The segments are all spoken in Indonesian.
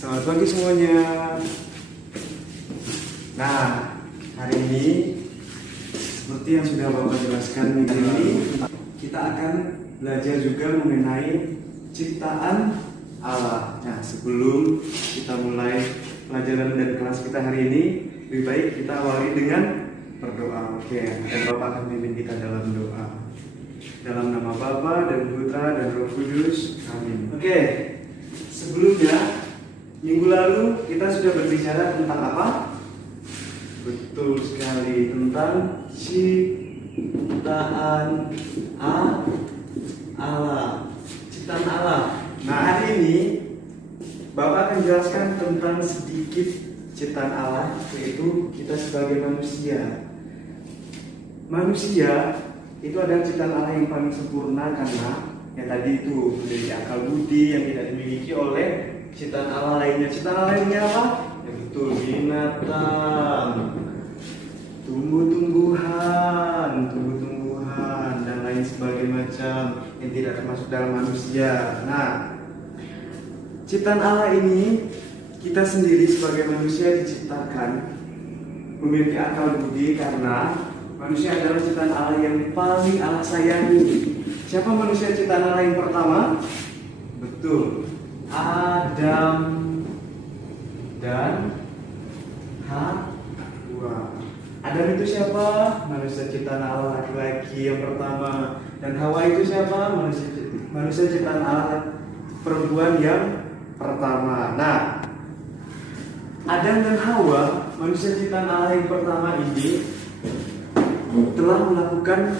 Selamat pagi semuanya. Nah, hari ini seperti yang sudah Bapak jelaskan minggu ini, kita akan belajar juga mengenai ciptaan Allah. Nah, sebelum kita mulai pelajaran dan kelas kita hari ini, lebih baik kita awali dengan berdoa. Oke, dan Bapak akan pimpin kita dalam doa. Dalam nama Bapa dan Putra dan Roh Kudus. Amin. Oke, sebelumnya minggu lalu kita sudah berbicara tentang apa? Betul sekali, tentang ciptaan Allah. Ciptaan Allah. Nah, hari ini Bapak akan jelaskan tentang sedikit ciptaan Allah, yaitu kita sebagai manusia. Manusia itu adalah ciptaan Allah yang paling sempurna karena yang tadi itu memiliki akal budi yang tidak dimiliki oleh ciptaan Allah lainnya. Ciptaan Allah lainnya apa? Ya betul, binatang, tumbuh-tumbuhan, dan lain sebagainya macam yang tidak termasuk dalam manusia. Nah, ciptaan Allah ini kita sendiri sebagai manusia diciptakan memiliki akal budi karena manusia adalah ciptaan Allah yang paling Allah sayangi. Siapa manusia ciptaan Allah yang pertama? Betul, Adam dan Hawa. Adam itu siapa? Manusia ciptaan Allah laki-laki yang pertama. Dan Hawa itu siapa? Manusia ciptaan Allah perempuan yang pertama. Nah, Adam dan Hawa, manusia ciptaan Allah yang pertama ini telah melakukan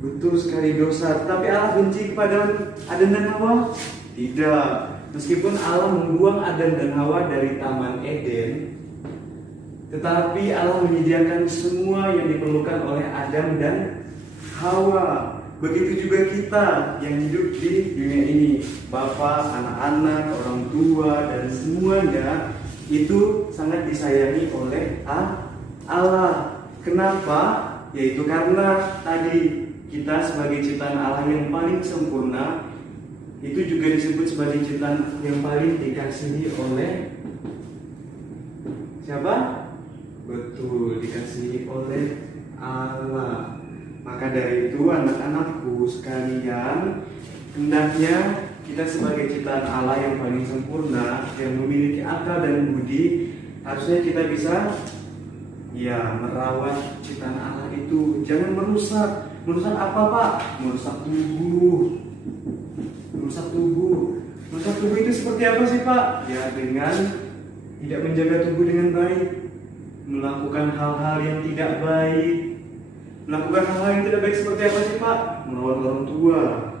betul sekali dosa. Tetapi Allah benci kepada Adam dan Hawa? Tidak. Meskipun Allah membuang Adam dan Hawa dari Taman Eden, tetapi Allah menyediakan semua yang diperlukan oleh Adam dan Hawa. Begitu juga kita yang hidup di dunia ini, bapak, anak-anak, orang tua, dan semuanya itu sangat disayangi oleh Allah. Kenapa? Yaitu karena tadi kita sebagai ciptaan Allah yang paling sempurna, itu juga disebut sebagai ciptaan yang paling dikasihi oleh siapa? Betul, dikasihi oleh Allah. Maka dari itu anak-anakku sekalian, hendaknya kita sebagai ciptaan Allah yang paling sempurna, yang memiliki akal dan budi, harusnya kita bisa merawat ciptaan Allah itu. Jangan merusak. Merusak apa, Pak? Merusak tubuh. Merusak tubuh itu seperti apa sih, Pak? Ya, dengan tidak menjaga tubuh dengan baik, melakukan hal-hal yang tidak baik. Melakukan hal-hal yang tidak baik seperti apa sih, Pak? Melawan orang tua.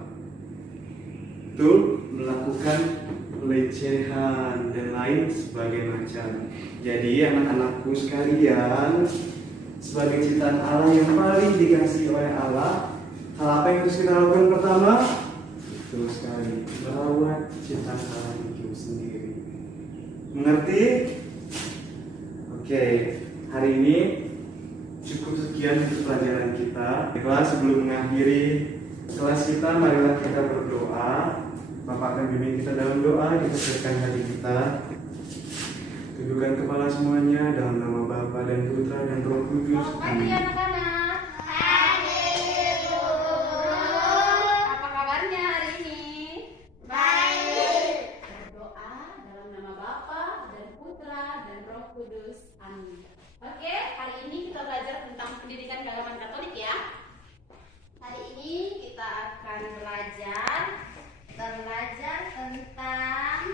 Betul? Melakukan pelecehan dan lain sebagainya macam. Jadi anak-anakku sekalian, sebagai ciptaan Allah yang paling dikasihi oleh Allah, hal apa yang harus kita lakukan pertama? Betul sekali, merawat ciptaan Allah itu sendiri. Mengerti? Oke, hari ini cukup sekian untuk pelajaran kita. Baiklah, sebelum mengakhiri kelas kita, marilah kita berdoa. Bapak akan bimbing kita dalam doa, kita siapkan hati kita. Tundukkan kepala semuanya dalam nama Bapa dan Putra dan Roh Kudus. Amin. Anak-anak. Apa kabarnya hari ini? Baik. Berdoa dalam nama Bapa dan Putra dan Roh Kudus. Amin. Oke, hari ini kita belajar tentang pendidikan keagamaan Katolik ya. Hari ini kita akan belajar tentang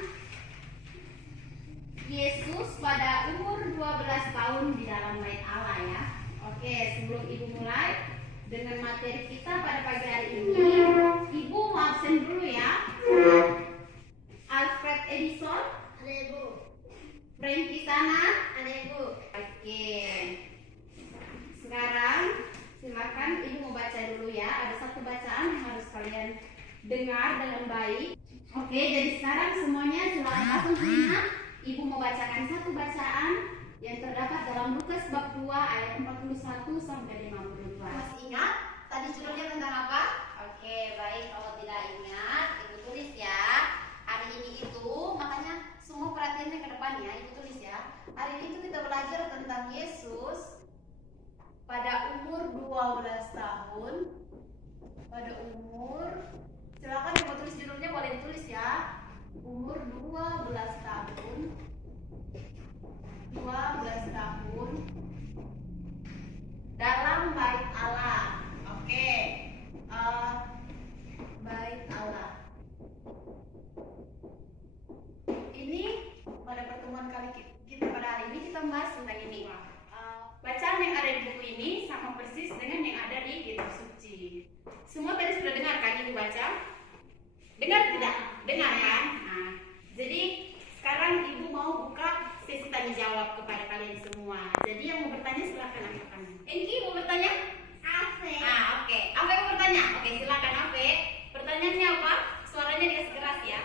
Yesus pada umur 12 tahun di dalam bait Allah ya. Oke, sebelum Ibu mulai dengan materi kita pada pagi hari ini, Ibu mau absen dulu ya. Alfred Edison, ada Ibu. Frankie sana, ada Ibu. Oke. Sekarang silakan Ibu mau baca dulu ya. Ada satu bacaan yang harus kalian dengar dengan baik. Oke, jadi sekarang semuanya silakan langsung lihat. Ibu mau bacakan satu bacaan yang terdapat dalam Lukas bab 2 ayat 41 sampai 52. Masih ingat tadi judulnya tentang apa? Oke, baik. Kalau tidak ingat, Ibu tulis ya. Hari ini itu makanya 12 tahun. Pada umur, silakan yang mau tulis judulnya boleh ditulis ya. Umur 12 tahun. 12 tahun dalam bait Allah. Oke. Bait Allah. Ini pada pertemuan kali kita pada hari ini kita bahas tentang ini. Bacaan yang ada di buku ini sama persis dengan yang ada di kitab suci. Semua tadi sudah dengar kan ibu baca? Dengar tidak? Dengar kan? Nah, jadi sekarang ibu mau buka sesi tanya jawab kepada kalian semua. Jadi yang mau bertanya silakan angkat. Engki mau bertanya? Afe. Oke. Afe mau bertanya? Oke, silakan Afe. Pertanyaannya apa? Suaranya dikasih keras ya.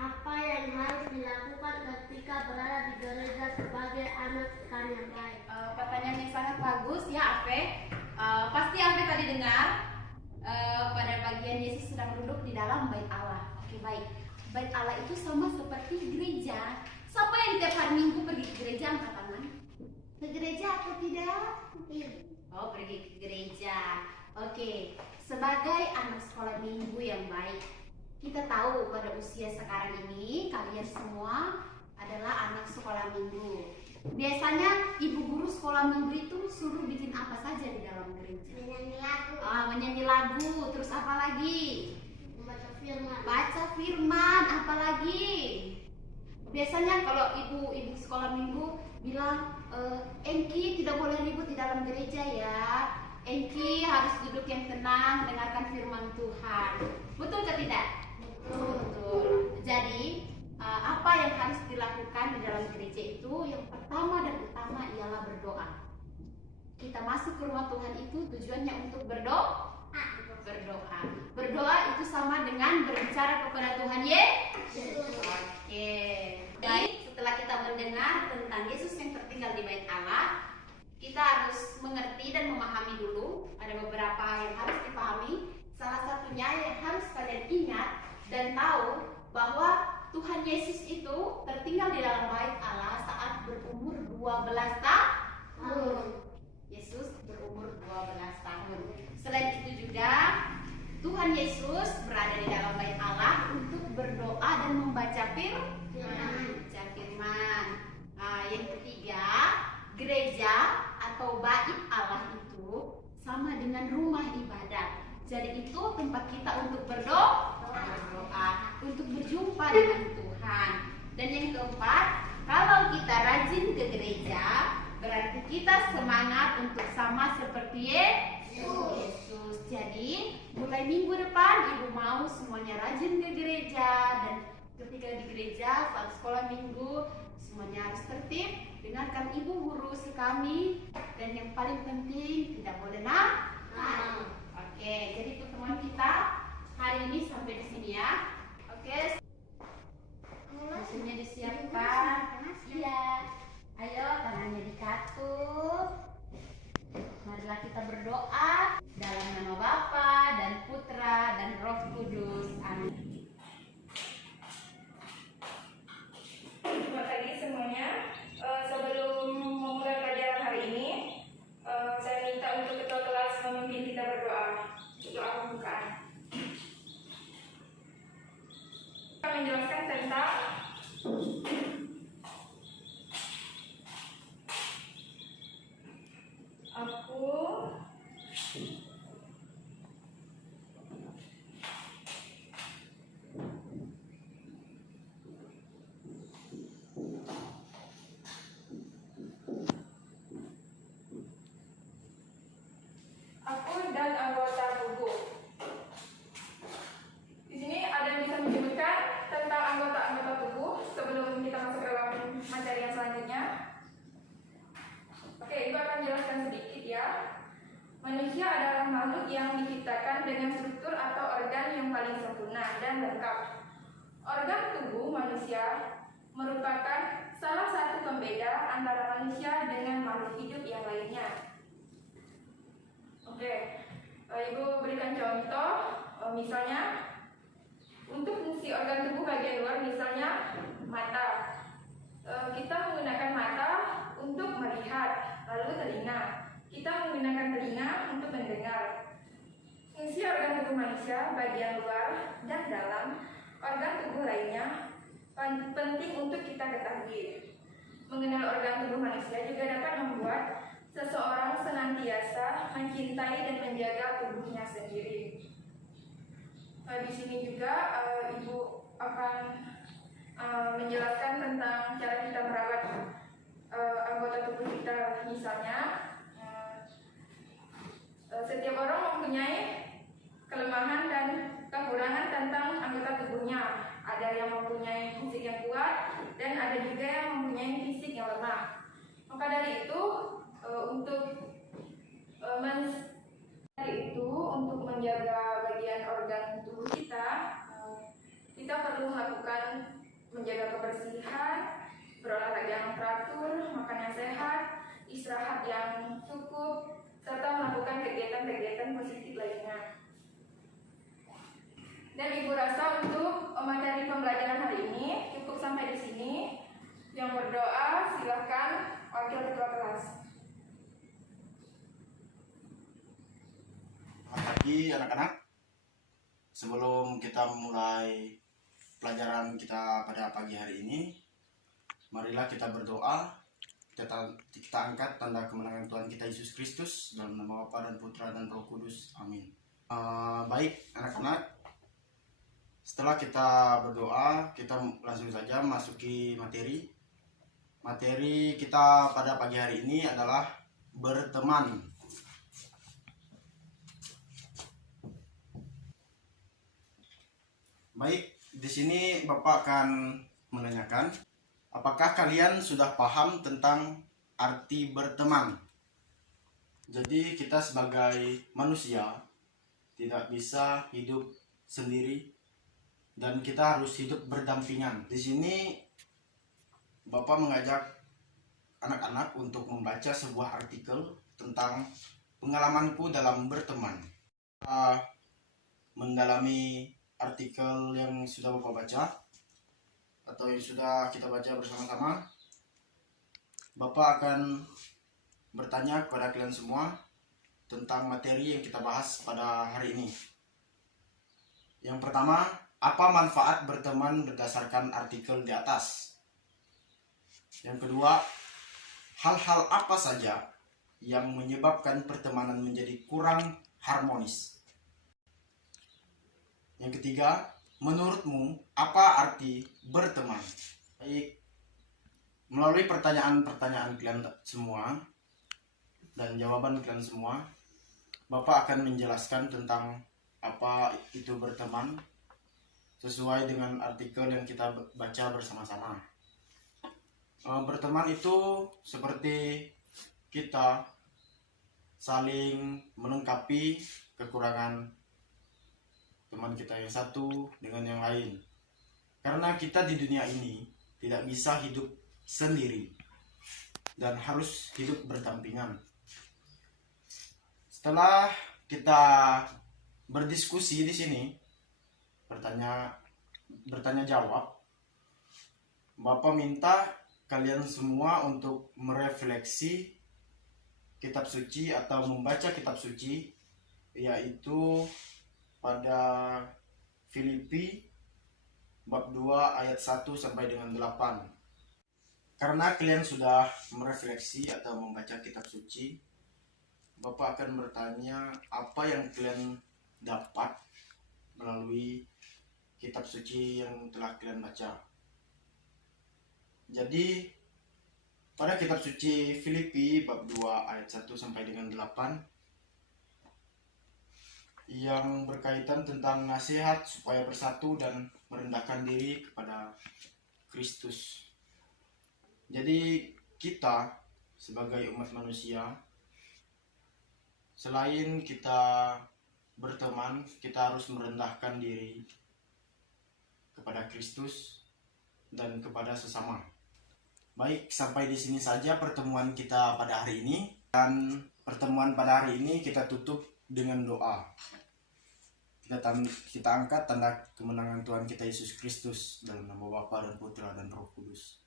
Apa yang harus dilakukan ketika berada di gereja sebagai anak Tuhan yang baik? Pertanyaan yang sangat bagus ya Afe. Pasti Afe tadi dengar pada bagian Yesus sedang duduk di dalam bait Allah. Oke, baik. Bait Allah itu sama seperti gereja. Siapa yang tiap hari Minggu pergi ke gereja angkat tangan? Ke gereja atau tidak? Oh, pergi ke gereja. Oke. Sebagai anak sekolah minggu yang baik, kita tahu pada usia sekarang ini kalian semua adalah anak sekolah minggu. Biasanya ibu guru sekolah minggu itu suruh bikin apa saja di dalam gereja? Menyanyi lagu, Menyanyi lagu, terus apa lagi? membaca firman. Baca firman, apa lagi? Biasanya kalau ibu sekolah minggu bilang, Engki tidak boleh ribut di dalam gereja ya. Engki harus duduk yang tenang, dengarkan firman Tuhan. Betul atau tidak? Betul. Jadi apa yang harus dilakukan di dalam gereja itu? Yang pertama dan utama ialah berdoa. Kita masuk ke rumah Tuhan itu tujuannya untuk berdoa. Berdoa itu sama dengan berbicara kepada Tuhan Yesus. Oke. Baik, setelah kita mendengar tentang Yesus yang tertinggal di bait Allah, kita harus mengerti dan memahami dulu. Ada beberapa yang harus dipahami. Salah satunya yang harus kalian ingat dan tahu bahwa Tuhan Yesus itu tertinggal di dalam bait Allah saat berumur 12 tahun. Yesus berumur 12 tahun. Selain itu juga Tuhan Yesus berada di dalam bait Allah untuk berdoa dan membaca firman. Yang ketiga, gereja atau bait Allah itu sama dengan rumah ibadat. Jadi itu tempat kita untuk berdoa, untuk berjumpa dengan Tuhan. Dan yang keempat, kalau kita rajin ke gereja, berarti kita semangat untuk sama seperti Yesus. Jadi mulai minggu depan ibu mau semuanya rajin ke gereja, dan ketika di gereja saat sekolah minggu semuanya harus tertib, dengarkan ibu guru kami, dan yang paling penting tidak boleh nakal. Oke, jadi pertemuan kita hari ini sampai di sini ya. Oke, mesinnya disiapkan. Iya. Ayo tangannya dikatup. Marilah kita berdoa dalam nama Bapa dan Putra dan Roh Kudus. Amin. Selamat pagi semuanya. Sebelum memulai pelajaran hari ini, saya minta untuk ketua kelas memimpin kita berdoa. Doa pembukaan. Kita menjelaskan tentang aku dan anggota tubuh. Di sini ada yang bisa menyebutkan tentang anggota-anggota tubuh sebelum kita masuk ke dalam materi yang selanjutnya. Oke, ibu akan jelaskan sedikit ya. Manusia adalah makhluk yang diciptakan dengan struktur atau organ yang paling sempurna dan lengkap. Organ tubuh manusia merupakan salah satu pembeda antara manusia dengan makhluk hidup yang lainnya. Oke, ibu berikan contoh, misalnya untuk fungsi organ tubuh bagian luar, misalnya mata. Kita menggunakan mata untuk melihat, lalu telinga kita menggunakan telinga untuk mendengar. Fungsi organ tubuh manusia, bagian luar dan dalam organ tubuh lainnya penting untuk kita ketahui. Mengenal organ tubuh manusia juga dapat membuat seseorang senantiasa mencintai dan menjaga tubuhnya sendiri. Di sini juga Ibu akan menjelaskan tentang cara kita merawat anggota tubuh kita. Misalnya, setiap orang mempunyai kelemahan dan kekurangan tentang anggota tubuhnya. Ada yang mempunyai fisik yang kuat dan ada juga yang mempunyai fisik yang lemah. Maka dari itu untuk menjaga bagian organ tubuh kita, kita perlu melakukan menjaga kebersihan, berolahraga yang teratur, makan yang sehat, istirahat yang cukup, serta melakukan kegiatan-kegiatan positif lainnya. Dan Ibu rasa untuk materi pembelajaran hari ini cukup sampai di sini. Yang berdoa silakan wakil ketua kelas. Selamat pagi anak-anak. Sebelum kita memulai pelajaran kita pada pagi hari ini, marilah kita berdoa. Kita angkat tanda kemenangan Tuhan kita Yesus Kristus dalam nama Bapa dan Putra dan Roh Kudus. Amin. Baik anak-anak, setelah kita berdoa, kita langsung saja masuki materi. Materi kita pada pagi hari ini adalah berteman. Baik, di sini Bapak akan menanyakan, apakah kalian sudah paham tentang arti berteman? Jadi kita sebagai manusia tidak bisa hidup sendiri dan kita harus hidup berdampingan. Di sini Bapak mengajak anak-anak untuk membaca sebuah artikel tentang pengalamanku dalam berteman. Mendalami artikel yang sudah Bapak baca atau yang sudah kita baca bersama-sama, Bapak akan bertanya kepada kalian semua tentang materi yang kita bahas pada hari ini. Yang pertama, apa manfaat berteman berdasarkan artikel di atas? Yang kedua, hal-hal apa saja yang menyebabkan pertemanan menjadi kurang harmonis? Yang ketiga, menurutmu apa arti berteman? Baik, melalui pertanyaan-pertanyaan kalian semua dan jawaban kalian semua, Bapak akan menjelaskan tentang apa itu berteman sesuai dengan artikel yang kita baca bersama-sama. Berteman itu seperti kita saling melengkapi kekurangan teman kita yang satu dengan yang lain. Karena kita di dunia ini tidak bisa hidup sendiri dan harus hidup berdampingan. Setelah kita berdiskusi di sini, bertanya jawab, Bapak minta kalian semua untuk merefleksi kitab suci atau membaca kitab suci, yaitu pada Filipi bab 2 ayat 1 sampai dengan 8. Karena kalian sudah merefleksi atau membaca kitab suci, Bapak akan bertanya apa yang kalian dapat melalui kitab suci yang telah kalian baca. Jadi pada kitab suci Filipi bab 2 ayat 1 sampai dengan 8 yang berkaitan tentang nasihat supaya bersatu dan merendahkan diri kepada Kristus. Jadi kita sebagai umat manusia, selain kita berteman, kita harus merendahkan diri kepada Kristus dan kepada sesama. Baik, sampai di sini saja pertemuan kita pada hari ini. Dan pertemuan pada hari ini kita tutup dengan doa. Kita angkat tanda kemenangan Tuhan kita Yesus Kristus dalam nama Bapa dan Putra dan Roh Kudus.